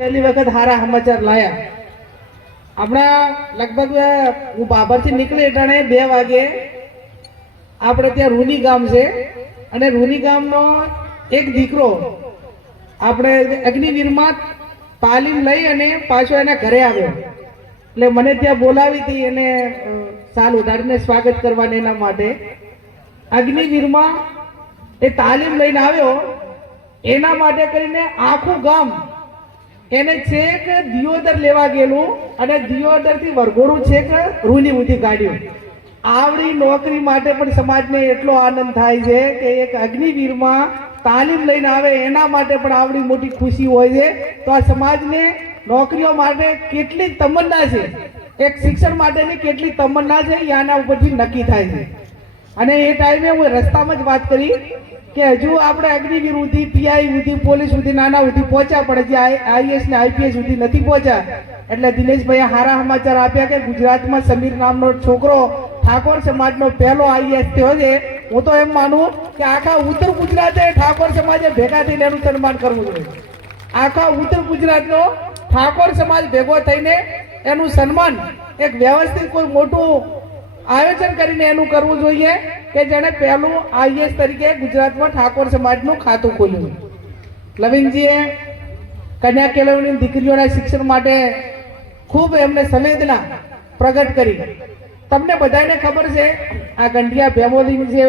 પહેલી વખત હારા સમાચાર લાયા. આપણા લગભગ હું બાબરથી નીકળી એટલે બે વાગે આપણે ત્યાં રૂની ગામ છે અને રૂની ગામનો એક દીકરો આપણે અગ્નિવીરમાં તાલીમ લઈ અને પાછો એના ઘરે આવ્યો. એટલે મને ત્યાં બોલાવી હતી એને સાલ ઉધારીને સ્વાગત કરવાને એના માટે. અગ્નિવીરમાં એ તાલીમ લઈને આવ્યો. એના માટે કરીને આખું ગામ એને છેક દિયોદર લેવા ગયેલું અને દિયોદરથી વરઘોડું છેક રૂની ઉધી કાઢ્યું આવડી નોકરી માટે પણ સમાજને એટલો આનંદ થાય છે કે એક અગ્નિવીરમાં તાલીમ લઈને આવે એના માટે પણ આવડી મોટી ખુશી હોય છે. તો આ સમાજને નોકરીઓ માટે કેટલી તમન્ના છે? એક શિક્ષણ માટેની કેટલી તમન્ના છે? એ આના ઉપરથી નક્કી થાય છે. અને એ ટાઈમે હું રસ્તામાં જ વાત કરી. કે હજુ આપણે અગ્નિવીર સુધી, પીઆઈ સુધી, પોલીસ સુધી, નાના સુધી પહોંચ્યા, પણ હજી આઈએસ ને આઈપીએસ સુધી નથી પહોંચ્યા. એટલે દિનેશભાઈએ સારા સમાચાર આપ્યા કે ગુજરાતમાં સમીર નામનો છોકરો ઠાકોર સમાજનો પહેલો આઈએસ થયો છે. હું તો એમ માનું કે આખા ઉત્તર ગુજરાતે ઠાકોર સમાજે ભેગા થઈને એનું સન્માન કરવું જોઈએ. આખા ઉત્તર ગુજરાતનો ઠાકોર સમાજ ભેગો થઈને એનું સન્માન એક વ્યવસ્થિત કોઈ મોટું આયોજન કરીને એનું કરવું જોઈએ. કે જેણે પહેલું આઈએસ તરીકે ગુજરાતમાં ઠાકોર સમાજનું ખાતું ખોલ્યું. લવિંગજીએ કન્યા કેળવણી દીકરીઓના શિક્ષણ માટે ખૂબ એમને સંવેદના પ્રગટ કરી. તમને બધાને ખબર છે, આ ગંઢિયા ભેમોલી છે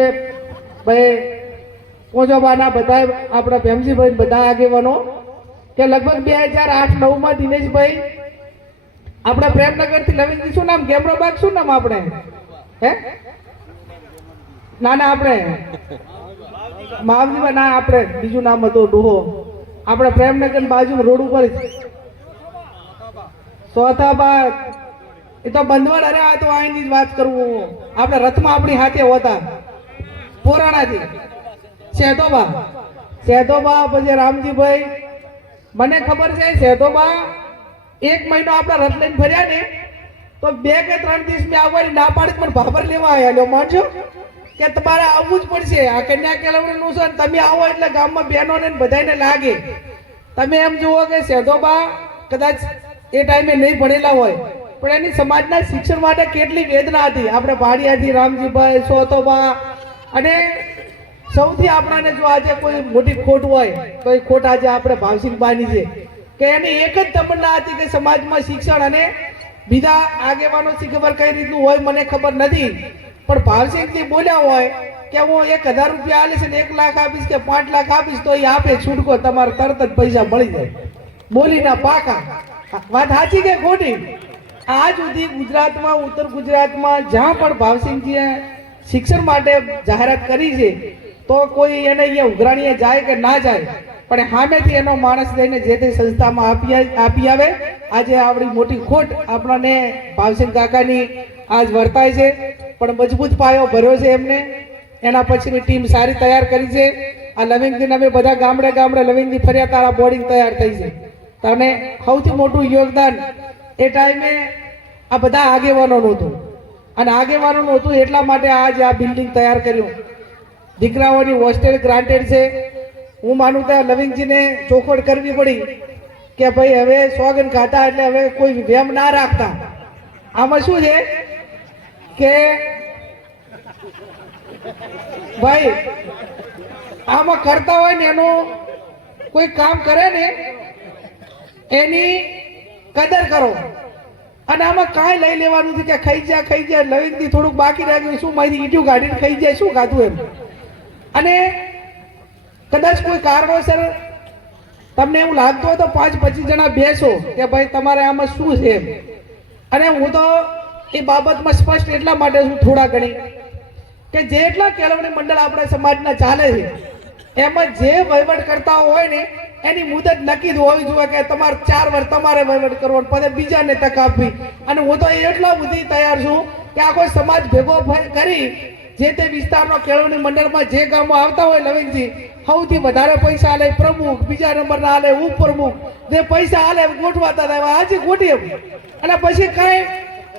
ભાઈ પોંજોબાના બધા આપણા ભેમજીભાઈ બધા આગેવાનો, કે લગભગ બે હજાર આઠ નવમાં દિનેશભાઈ આપણા પ્રેમનગરથી લવિંગજી, શું નામ? ગેમરોબાગ શું નામ આપણે? હે? ના ના, આપણે. માવજીમાં ના, આપણે. બીજું નામ હતું ડોહો. આપણે પ્રેમનગર બાજુ રોડ ઉપર જ. એ તો બંધવાડ અરે આ તો અહીંની જ વાત કરવું. આપણે રથમાં આપણી હાથે હોતા. પુરાણાથી. શેતોબા. શેતોબા, પછી રામજીભાઈ. મને ખબર છે, શેતોબા, એક મહિનો આપણા રથ લઈને ફર્યા ને, તો બે કે ત્રણ દિવસ મેં આવવાની ના પાડી પણ ભાભર લેવા આવ્યા માનજો. કે તમારે આવવું જ પડશે. આ કન્યા કેળવણીનું છે તમે આવો એટલે ગામમાં બહેનોને બધાને લાગે. તમે એમ જુઓ કે સેધોબા કદાચ એ ટાઈમે નહીં ભણેલા હોય. પણ એની સમાજના શિક્ષણ માટે કેટલી વેદના હતી. આપણે ભાડિયાજી, રામજીભાઈ સોતોબા અને સૌથી આપણાને જો આજે કોઈ મોટી ખોટ હોય તો એ ખોટ આજે આપણે ભાવસિંહબાની છે, કે એની એક જ તમન્ના હતી કે સમાજમાં શિક્ષણ અને બીજા આગેવાનો થી ખબર કઈ રીતનું હોય મને ખબર નથી. પણ ભાવસિંહજી બોલ્યા હોય કે હું એક હજાર રૂપિયા આલીશ ને એક લાખ આપીશ કે પાંચ લાખ આપીશ, તો એ આપે છૂટકો, તમારે તરત જ પૈસા મળી જાય. બોલીના પાકા. વાત સાચી કે ખોટી? આ સુધી ગુજરાતમાં, ઉત્તર ગુજરાતમાં જ્યાં પણ ભાવસિંહજીએ શિક્ષણ માટે જાહેરાત કરી છે, તો કોઈ એને અહીંયા ઉઘરાણીએ જાય કે ના જાય, પણ સામેથી એનો માણસ લઈને જે તે સંસ્થામાં આપી આપી આવે, આજે આપણી મોટી ખોટ આપણને ભાવસિંહ કાકાની આજ વર્તાય છે. પણ મજબૂત પાયો ભર્યો છે એમને. એના પછીની ટીમ સારી તૈયાર કરી છે. આ લવિંગથી અમે બધા ગામડે ગામડે લવિંગથી ફર્યા તારા બોર્ડિંગ તૈયાર થઈ છે. તને સૌથી મોટું યોગદાન એ ટાઈમે આ બધા આગેવાનોનું હતું. અને આગેવાનોનું હતું એટલા માટે આજે આ બિલ્ડિંગ તૈયાર કર્યું. દીકરાઓની હોસ્ટેલ ગ્રાન્ટેડ છે. હું માનું ત્યાં લવિંગજીને ચોખવટ કરવી પડી કે ભાઈ હવે સોગન ખાતા એટલે હવે કોઈ વેમ ના રાખતા. આમાં શું છે? કે ભાઈ, આમાં કરતા હોય ને એનું કોઈ કામ કરે ને, એની કદર કરો. અને આમાં કાંઈ લઈ લેવાનું છે કે ખાઈ જાય ખાઈ જાય લવિંગથી થોડુંક બાકી રાખ્યું શું મારી ઈટ્યું કાઢીને ખાઈ જાય, શું ખાધું એમ. અને કદાચ કોઈ કારણોસર તમને એવું લાગતું હોય તો પાંચ પચીસ જણા બેસો કે ભાઈ તમારે આમાં શું છે અને હું તો એ બાબતમાં સ્પષ્ટ એટલા માટે છું થોડા ઘણી કે જેટલા કેળવણી મંડળ આપણા સમાજના ચાલે છે, એમાં જે વહીવટ કરતા હોય ને, એની મુદત નક્કી જ હોવી જોઈએ કે તમારે ચાર વર્ષ તમારે વહીવટ કરવો પછી બીજાને તક આપવી. અને હું તો એટલા બધી તૈયાર છું કે આખો સમાજ ભેગો કરી જે તે વિસ્તારનો કેળવણી મંડળમાં જે ગામો આવતા હોય નવીનજી સૌથી વધારે પૈસા આલે પ્રમુખ, બીજા નંબરના આલે ઉપપ્રમુખ, જે પૈસા આલે ગોઠવાતા હતા આજે ગોઠીએ અને પછી કાંઈ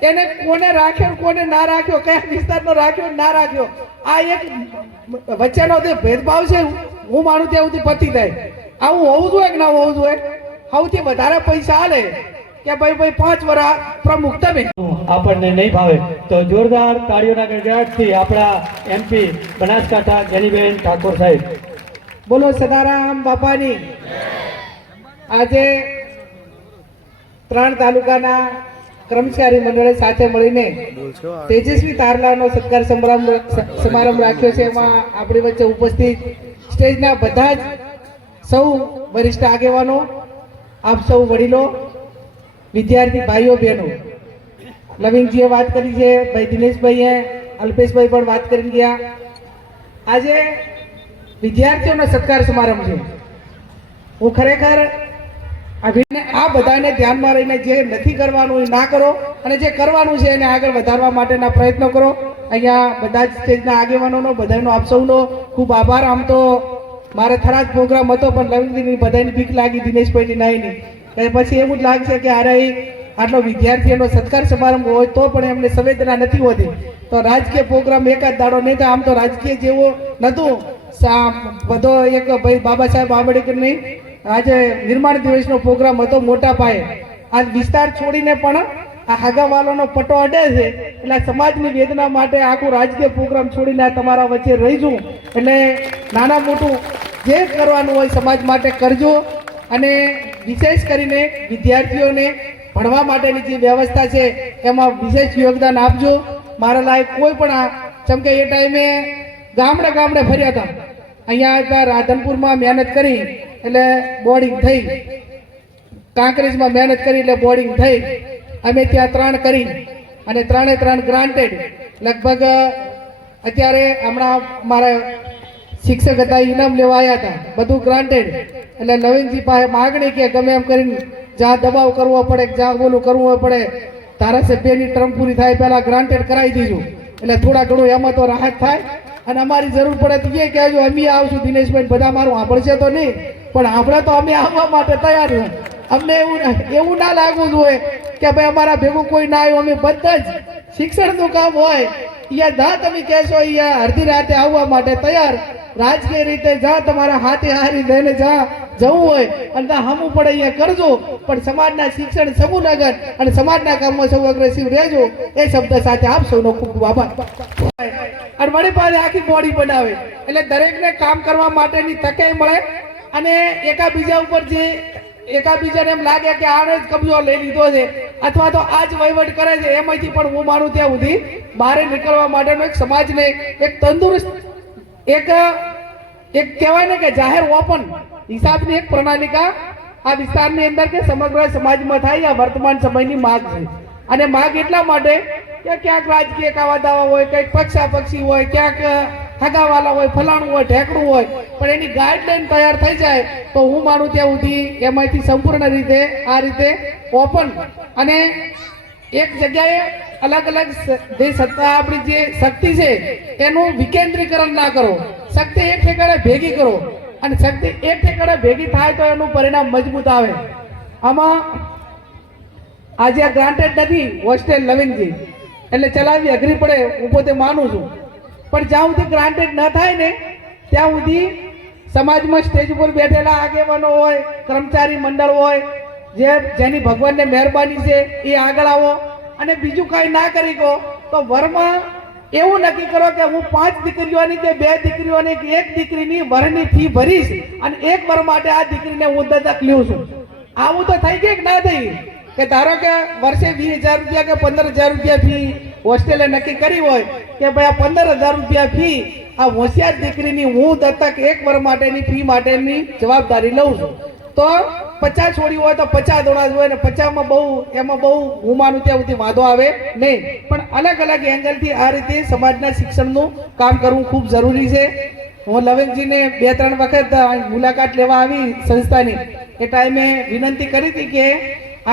એને કોને રાખ્યો કોને ના રાખ્યો કયા વિસ્તારનો રાખ્યો ના રાખ્યો? આ એક વચ્ચેનો જે ભેદભાવ છે હું માનું ત્યાં સુધી પતી જાય. આવું હોવું જોઈએ કે ના હોવું જોઈએ? સૌથી વધારે પૈસા હાલે કે ભાઈ ભાઈ પાંચ વરા પ્રમુખ તમે. આપણને નહીં ભાવે. તો જોરદાર તાળીઓના ગણગડાટથી આપણા એમપી બનાસકાંઠા ગેનીબેન ઠાકોર સાહેબ. બોલો સદારામ બાપાની. આજે ત્રણ તાલુકાના કર્મચારી મંડળે સાથે મળીને તેજસ્વી તારલાનો સત્કાર સમારંભ સમારંભ રાખ્યો છે. એમાં આપણી વચ્ચે ઉપસ્થિત સ્ટેજના બધા જ સૌ વરિષ્ઠ આગેવાનો આપ સૌ વડીલો વિદ્યાર્થી ભાઈઓ બહેનો. લવિંગજીએ વાત કરી છે ભાઈ દિનેશભાઈએ અલ્પેશભાઈ પણ વાત કરી ગયા. આજે વિદ્યાર્થીઓનો સત્કાર સમારંભ છે. હું ખરેખર આ બધાને ધ્યાનમાં રહીને જે નથી કરવાનું એ ના કરો અને જે કરવાનું છે એને આગળ વધારવા માટેના પ્રયત્નો કરો. અહીંયા બધા જ સ્ટેજના આગેવાનોનો, બધાનો આપ સૌનો ખૂબ આભાર. આમ તો મારે થરાદ પ્રોગ્રામ હતો, પણ લવિંગની બધાની બીક લાગી, દિનેશભાઈની નાઈની. પછી એવું જ લાગશે કે અરે આટલો વિદ્યાર્થીઓનો સત્કાર સમારંભ હોય તો પણ એમને સંવેદના નથી હોતી. તો રાજકીય પ્રોગ્રામ એકાદ જ દાડો નહીં તો આમ તો રાજકીય જેવો નહોતું બધો એક ભાઈ બાબા સાહેબ આંબેડકરની આજે નિર્માણ દિવસનો પ્રોગ્રામ હતો મોટા પાયે. આ વિસ્તાર છોડીને પણ આ હાગાવાલાનો પટો અડે છે. એટલે સમાજની વેદના માટે આખું રાજકીય પ્રોગ્રામ છોડીને તમારા વચ્ચે રહીશું એટલે નાના મોટું જે કરવાનું હોય સમાજ માટે કરજો. અને વિશેષ કરીને વિદ્યાર્થીઓને ભણવા માટેની જે વ્યવસ્થા છે, એમાં વિશેષ યોગદાન આપજો. મારા લાયક કોઈ પણ આ, જેમ કે એ ટાઈમે ગામડે ગામડે ફર્યા હતા. અહીંયા રાધનપુરમાં મહેનત કરી એટલે બોર્ડિંગ થઈ. કાંકરેજમાં મહેનત કરી એટલે બોર્ડિંગ થઈ. અમે ત્યાં ત્રણ કરી અને ત્રણે ત્રણ ગ્રાન્ટેડ લગભગ અત્યારે હમણાં મારા શિક્ષક હતા, ઇનામ લેવા આવ્યા હતા. બધું ગ્રાન્ટેડ એટલે નવીનજી પાસે માગણી કે ગમે એમ કરીને જ્યાં દબાવ કરવો પડે જ્યાં ઓલું કરવું પડે. ધારાસભ્યની ટર્મ પૂરી થાય પહેલાં ગ્રાન્ટેડ કરાવી દીધું. એટલે થોડા ઘણું એમાં તો રાહત થાય. અને અમારી જરૂર પડે તો એ કહેજો, અમે આવશું દિનેશભાઈ બધા મારું સાંભળશે તો નહીં. પણ આપણે તો અમે આવવા માટે તૈયાર છે. અમને એવું એવું ના લાગવું જોઈએ કે ભાઈ અમારા ભેગું કોઈ ના આવ્યું. અમે બધા જ શિક્ષણનું કામ હોય. અહીંયા જા તમે કહેશો અહીંયા અડધી રાતે આવવા માટે તૈયાર. રાજકીય રીતે જા, તમારા હાથે હારી લઈને જા. જવું હોય અને હમું પડે અહીંયા કરજો. પણ સમાજના શિક્ષણ સમૂહનગર અને સમાજના કામમાં સૌ અગ્રેસિવ રહેજો. એ શબ્દ સાથે આપ સૌનો ખૂબ ખૂબ આભાર. અને વળી પાસે આખી બોડી બનાવે. એટલે દરેકને કામ કરવા માટેની તકે મળે. અને એકાબીજા ઉપર જે એકાબીજાને એમ લાગે કે આને જ કબજો લઈ લીધો છે, અથવા તો આ જ વહીવટ કરે છે, એમાંથી પણ હું માનું ત્યાં સુધી બહાર નીકળવા માટેનો એક સમાજને એક તંદુરસ્ત, એક એક કહેવાય ને કે જાહેર ઓપન હિસાબની એક પ્રણાલિકા આ વિસ્તારની અંદર કે સમગ્ર સમાજમાં થાય આ વર્તમાન સમયની માગ છે. અને માગ એટલા માટે કે ક્યાંક રાજકીય કાવા દાવા હોય, કંઈક પક્ષા પક્ષી હોય, ક્યાંક હગાવાલા હોય, ફલાણું હોય, ઢેકડું હોય, પણ એની ગાઈડલાઈન તૈયાર થઈ જાય, તો હું માનું ત્યાં સુધી એમાંથી સંપૂર્ણ રીતે આ રીતે ઓપન અને એક જગ્યાએ અલગ અલગ જે સત્તા, આપણી જે શક્તિ છે, એનું વિકેન્દ્રીકરણ ના કરો. શક્તિ એક ઠેકાણે ભેગી કરો. અને શક્તિ એક ઠેકાણે ભેગી થાય તો એનું પરિણામ મજબૂત આવે. આમાં આજે આ ગ્રાન્ટેડ નથી, હોસ્ટેલ નવીનજી. એટલે ચલાવવી અઘરી પડે, હું પોતે માનું છું. પણ જ્યાં સુધી ગ્રાન્ટેડ ન થાય ને, ત્યાં સુધી સમાજમાં સ્ટેજ ઉપર બેઠેલા આગેવાનો હોય, કર્મચારી મંડળ હોય, જે જેની ભગવાનને મહેરબાની છે, એ આગળ આવો. અને બીજું કાંઈ ના કરી કહો, તો વરમાં એવું નક્કી કરો કે હું પાંચ દીકરીઓની કે બે દીકરીઓની કે એક દીકરીની વરની ફી ભરીશ અને એક વર માટે આ દીકરીને હું દત્તક લઉં છું. આવું તો થઈ ગયું કે ના થઈ? કે ધારો કે વર્ષે વીસ હજાર રૂપિયા કે પંદર હજાર રૂપિયા ફી હોસ્ટેલે નક્કી કરી હોય કે ભાઈ આ પંદર હજાર રૂપિયા ફી આ હોશિયાર દીકરીની હું દત્તક એક વર માટેની ફી માટેની જવાબદારી લઉં છું. તો પચાસ છોડી હોય તો પચાસ દોડા હોય ને પચાસમાં બહુ, એમાં બહુ હું માનું ત્યાં સુધી વાંધો આવે નહીં. પણ અલગ અલગ એંગલથી આ રીતે સમાજના શિક્ષણનું કામ કરવું ખૂબ જરૂરી છે. હું લવિંગજીને બે ત્રણ વખત મુલાકાત લેવા આવી સંસ્થાની. એ ટાઈમે વિનંતી કરી હતી કે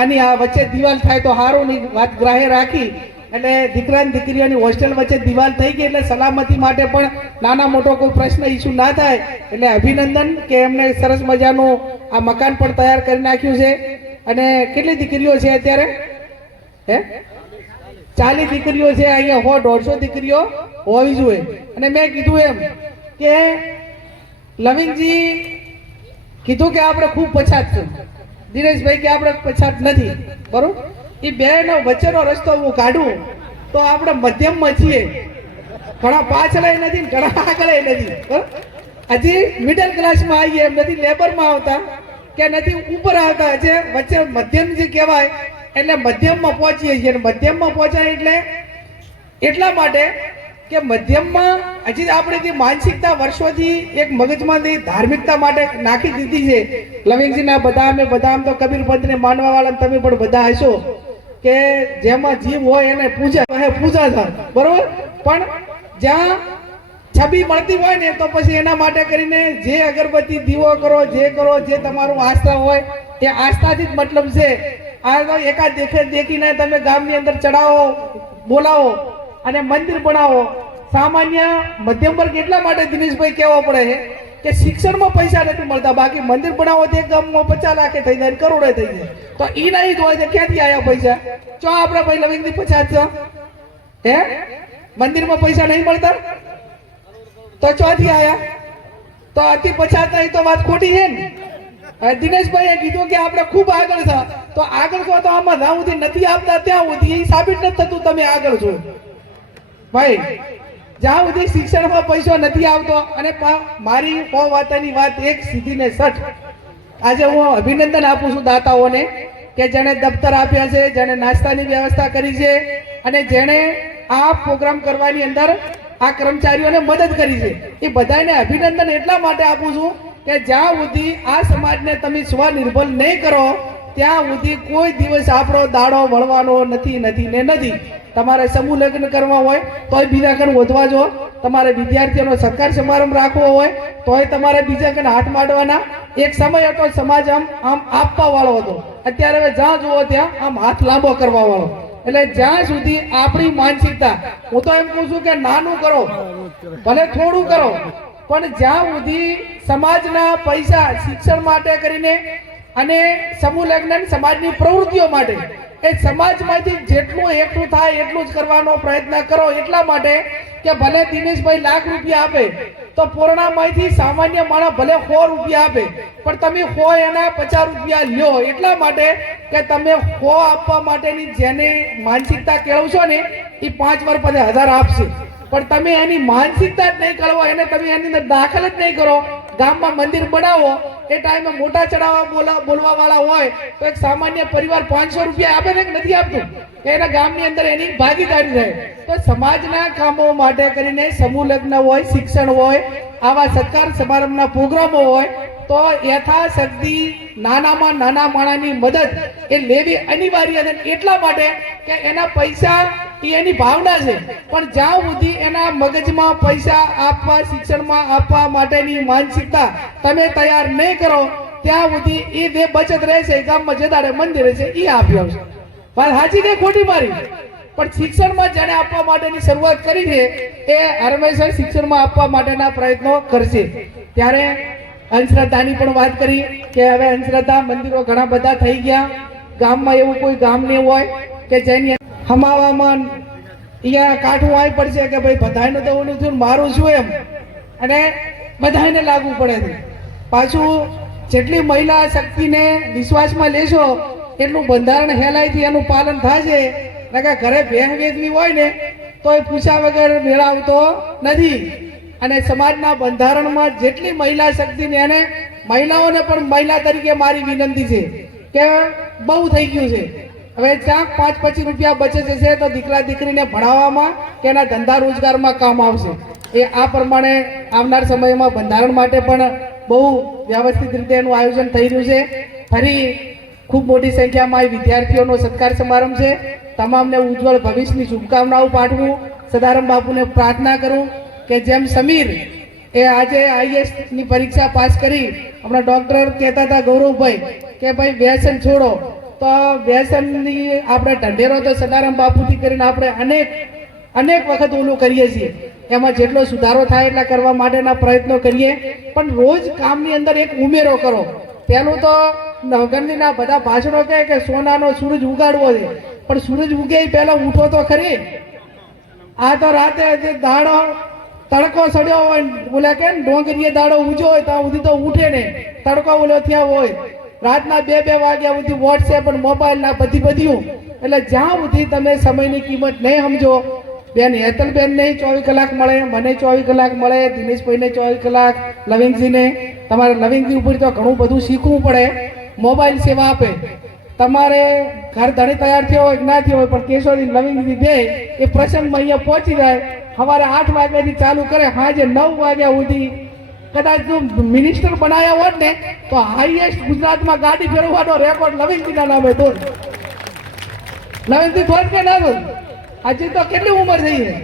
આની આ વચ્ચે દિવાલ થાય તો સારું ની વાત ગ્રાહ્ય રાખી. એટલે દીકરા અને દીકરીઓની હોસ્ટેલ વચ્ચે દિવાલ થઈ ગઈ એટલે સલામતી માટે પણ નાના મોટો કોઈ પ્રશ્ન ઇસ્યુ ના થાય. એટલે અભિનંદન કે એમને સરસ મજાનું આ મકાન પણ તૈયાર કરી નાખ્યું છે. અને કેટલી દીકરીઓ છે અત્યારે? હે? ચાલીસ દીકરીઓ છે, અહીંયા હો, દોઢસો દીકરીઓ હોવી જોઈએ અને મેં કીધું એમ કે લવિંગજી કીધું કે આપણે ખૂબ પછાત છે દિનેશભાઈ કે આપણે પછાત નથી. બરોબર? એ બેનો વચ્ચેનો રસ્તો હું કાઢું, તો આપણે મધ્યમમાં છીએ. ઘણા પાછળ નથી ને ઘણા આગળ નથી? હજી મિડલ ક્લાસમાં આવીએ, એમ નથી લેબરમાં આવતા, કે નથી, ઉપર આવતા છે વચ્ચે મધ્યમ જે કહેવાય એટલે મધ્યમમાં પહોંચીએ છીએ. અને મધ્યમમાં પહોંચાય એટલે એટલા માટે કે મધ્યમમાં હજી આપણે જે માનસિકતા વર્ષોથી એક મગજમાંથી ધાર્મિકતા માટે નાખી દીધી છે. લવિંગજીના બધા અમે બધા આમ તો કબીર પંથને માનવા વાળા તમે પણ બધા હશો. કે જેમાં જીવ હોય એને પૂજા કહે પૂજા થાય. બરોબર? પણ જ્યાં છબી મળતી હોય ને, તો પછી એના માટે કરીને જે અગરબત્તી દીવો કરો, જે કરો, જે તમારું આસ્થા હોય, એ આસ્થાથી જ મતલબ છે. આ તો એકાદ દેખે દેખીને તમે ગામની અંદર ચડાવો, બોલાવો અને મંદિર બનાવો. સામાન્ય મધ્યમ વર્ગ એટલા માટે દિનેશભાઈ કહેવો પડે છે કે શિક્ષણમાં પૈસા નથી મળતા, બાકી મંદિર બનાવો તો ગામમાં પચાસ લાખે થઈ જાય કરોડે થઈ જાય. તો ઈ નહીં હોય તો ક્યાંથી આવ્યા પૈસા? ચો આપણે ભાઈ લવિંગથી પચાસ છો? હે? મંદિરમાં પૈસા નહીં મળતા? તો ચોથી આવ્યા તો અતિ પછાત નહીં તો વાત ખોટી છે ને? દિનેશભાઈએ કીધું કે આપણે ખૂબ આગળ છે. તો આગળ છો તો આમાં જ્યાં સુધી નથી આપતા ત્યાં સુધી એ સાબિત નથી થતું તમે આગળ છો. ભાઈ જ્યાં સુધી શિક્ષણમાં પૈસો નથી આવતો અને મારી વાતની વાત એક સીધી ને સઠ. આજે હું અભિનંદન આપું છું દાતાઓને કે જેણે દફતર આપ્યા છે, જેણે નાસ્તાની વ્યવસ્થા કરી છે અને જેણે આ પ્રોગ્રામ કરવાની અંદર આ કર્મચારીઓને મદદ કરી છે. એ બધાને અભિનંદન એટલા માટે આપું છું કે જ્યાં સુધી આ સમાજને તમે સ્વનિર્ભર નહીં કરો, ત્યાં સુધી કોઈ દિવસ આપણો દાડો વળવાનો નથી નથી ને નથી. તમારે સમૂહ લગ્ન કરવા હોય, તોય બીજા કણ વધવા જો તમારે વિદ્યાર્થીઓનો સત્કાર સમારંભ રાખવો હોય, તોય તમારે બીજા કણ હાથ માંડવાના. એક સમય હતો સમાજ આમ આમ આપવા વાળો હતો. અત્યારે હવે જ્યાં જુઓ ત્યાં આમ હાથ લાંબો કરવા વાળો એટલે જ્યાં સુધી આપણી માનસિકતા, હું તો એમ કહું છું કે નાનું કરો, ભલે થોડું કરો, પણ જ્યાં સુધી સમાજના પૈસા શિક્ષણ માટે કરીને અને સમૂહ લગ્ન સમાજની પ્રવૃત્તિઓ માટે એ સમાજમાંથી જેટલું એકઠું થાય, એટલું જ કરવાનો પ્રયત્ન કરો. એટલા માટે કે ભલે દિનેશભાઈ લાખ રૂપિયા આપે, તો પૂર્ણામાંથી સામાન્ય માણસ ભલે સો રૂપિયા આપે, પણ તમે સો એના પચાસ રૂપિયા લ્યો. એટલા માટે કે તમે સો આપવા માટેની જેને માનસિકતા કેળવશો ને, એ પાંચ વર્ષ પછી હજાર આપશે. પણ તમે એની માનસિકતા જ નહીં કરો એને તમે એની અંદર દાખલ જ નહીં કરો. ગામમાં મંદિર બનાવો એ ટાઈમે મોટા ચડાવવા બોલા બોલવા વાળા હોય, તો એક સામાન્ય પરિવાર પાંચસો રૂપિયા આપે ને નથી આપતું? એના ગામની અંદર એની ભાગીદારી રહે. તો સમાજના કામો માટે કરીને સમૂહ લગ્ન હોય, શિક્ષણ હોય, આવા સત્કાર સમારંભના પ્રોગ્રામો હોય, તો યથાશક્તિ નાનામાં નાના માણાની મદદ એ લેવી અનિવાર્ય છે. એટલા માટે કે એના પૈસા એ એની ભાવના છે. પણ જ્યાં સુધી એના મગજમાં પૈસા આપવા, શિક્ષણમાં આપવા માટેની માનસિકતા તમે તૈયાર નહીં કરો, ત્યાં સુધી એ જે બચત રહેશે ગામમાં જતાડે મંદિર છે એ આપી આવશે. વાત હાજી કે ખોટી મારી? પણ શિક્ષણમાં જેને આપવા માટેની શરૂઆત કરી છે, એ હંમેશા શિક્ષણમાં આપવા માટેના પ્રયત્નો કરશે. ત્યારે અંધશ્રદ્ધાની પણ વાત કરી કે હવે અંધશ્રદ્ધા મંદિરો ઘણા બધા થઈ ગયા. ગામમાં એવું કોઈ ગામ નહીં હોય કે જેની હમાવામાં અહીંયા કાઠું આવી પડશે કે ભાઈ બધાને તો ઓલું મારું શું એમ? અને બધાને લાગુ પડે છે. પાછું જેટલી મહિલા શક્તિને વિશ્વાસમાં લેશો, એટલું બંધારણ હેલાઈથી એનું પાલન થશે. કે ઘરે ભેહ વેચવી હોય ને તો એ પૂછા વગર મેળવતો નથી. અને સમાજના બંધારણમાં જેટલી મહિલા શક્તિને એને મહિલાઓને પણ મહિલા તરીકે મારી વિનંતી છે કે બહુ થઈ ગયું છે. હવે ક્યાંક પાંચ પચીસ રૂપિયા બચે જશે તો દીકરા દીકરીને ભણાવવામાં કે એના ધંધા રોજગારમાં કામ આવશે. એ આ પ્રમાણે આવનાર સમયમાં બંધારણ માટે પણ બહુ વ્યવસ્થિત રીતે એનું આયોજન થઈ રહ્યું છે. ફરી ખૂબ મોટી સંખ્યામાં એ વિદ્યાર્થીઓનો સત્કાર સમારંભ છે. તમામને ઉજ્જવળ ભવિષ્યની શુભકામનાઓ પાઠવું. સદારામ બાપુને પ્રાર્થના કરું કે જેમ સમીર એ આજે આઈએસની પરીક્ષા પાસ કરી, હમણાં ડૉક્ટર કહેતા હતા ગૌરવભાઈ કે ભાઈ વ્યસન છોડો. તો વ્યસનની આપણે ઢંઢેરો તો સદારામ બાપુથી કરીને આપણે અનેક અનેક વખત ઓલું કરીએ છીએ. એમાં જેટલો સુધારો થાય એટલા કરવા માટેના પ્રયત્નો કરીએ. પણ રોજ કામની અંદર એક ઉમેરો કરો. પહેલું તો નવગણના બધા ભાષણો કહે કે સોનાનો સૂરજ ઉગાડવો છે. પણ સૂરજ ઉગે પહેલાં ઉઠો તો ખરી. આ તો રાતે જે દાડો તડકો સડ્યો હોય બોલે કે ડોંગરીએ દાડો ઊંચો હોય ત્યાં સુધી તો ઉઠે ને તડકો ઓલો થયા હોય. રાતના બે બે વાગ્યા સુધી વોટ્સએપ અને મોબાઈલ ના બધી બધ્યું એટલે જ્યાં સુધી તમે સમયની કિંમત નહીં સમજો, બેન હેતલબેન ને ચોવીસ કલાક મળે, મને ચોવીસ કલાક મળે, દિનેશભાઈને ચોવીસ કલાક, લવિંગજીને. તમારે લવિંગજી ઉપર તો ઘણું બધું શીખવું પડે. મોબાઈલ સેવા આપે. તમારે ઘર ધણી તૈયાર થયો હોય ના થયો હોય, પણ કેશોરી લવિંગજી બે, એ પ્રસંગમાં અહીંયા પહોંચી જાય. સવારે આઠ વાગ્યાથી ચાલુ કરે, સાંજે નવ વાગ્યા સુધી કદાચ જો મિનિસ્ટર બનાવ્યા હોત ને, તો હાઈએસ્ટ ગુજરાતમાં ગાડી ફેરવવાનો રેકોર્ડ નવીનજીના નામે દોર નવીનજી થોડ કે ના દોર હજી તો કેટલી ઉંમર થઈ છે?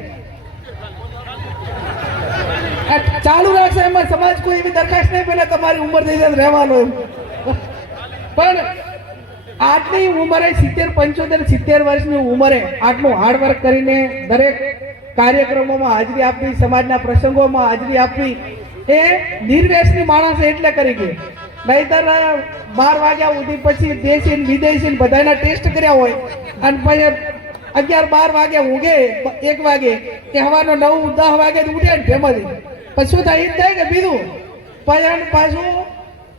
ચાલુ રાખશે એમાં સમાજ કોઈ એવી દરખાસ્ત નહીં પેલા તમારી ઉંમર થઈ જાય રહેવાનો પણ આટલી ઉંમરે સિત્તેર, પંચોતેર, સિત્તેર વર્ષની ઉંમરે આટલું હાર્ડવર્ક કરીને દરેક કાર્યક્રમોમાં હાજરી આપવી સમાજના પ્રસંગોમાં હાજરી આપવી એ નિર્વેશની માણસ એટલે કરી ગઈ. નહીતર બાર વાગ્યા સુધી પછી દેશી ને વિદેશી બધાના ટેસ્ટ કર્યા હોય. અને પછી અગિયાર બાર વાગે ઊંઘે એક વાગે કે હવાનો નવ દસ વાગે ઉઠે ને ફેમથી પછી શું થાય? એ થાય કે બીજું? પછી પાછું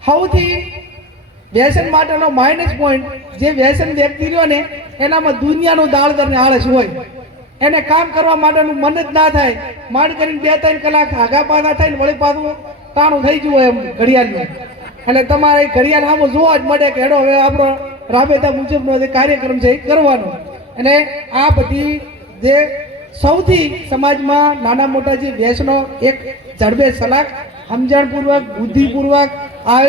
સૌથી વ્યસન માટેનો માઇનસ પોઈન્ટ જે વ્યસન વ્યક્તિ રહ્યો ને, એનામાં દુનિયાનું દાળ ને આળસ હોય. એને કામ કરવા માટેનું મન જ ના થાય. માંડ કરીને બે ત્રણ કલાક આગા પાછા ને વળી પાછું તાણું થઈ ગયું એમ ઘડિયાળનું. એટલે તમારે ઘડિયાળ સામે જોવા જ મળે કે હેડો હવે આપણો રાબેતા મુજબનો જે કાર્યક્રમ છે એ કરવાનો. અને આ બધી જે સૌથી સમાજમાં નાના મોટા જે વ્યસનો, એક જડબે સલાક સમજણપૂર્વક, બુદ્ધિપૂર્વક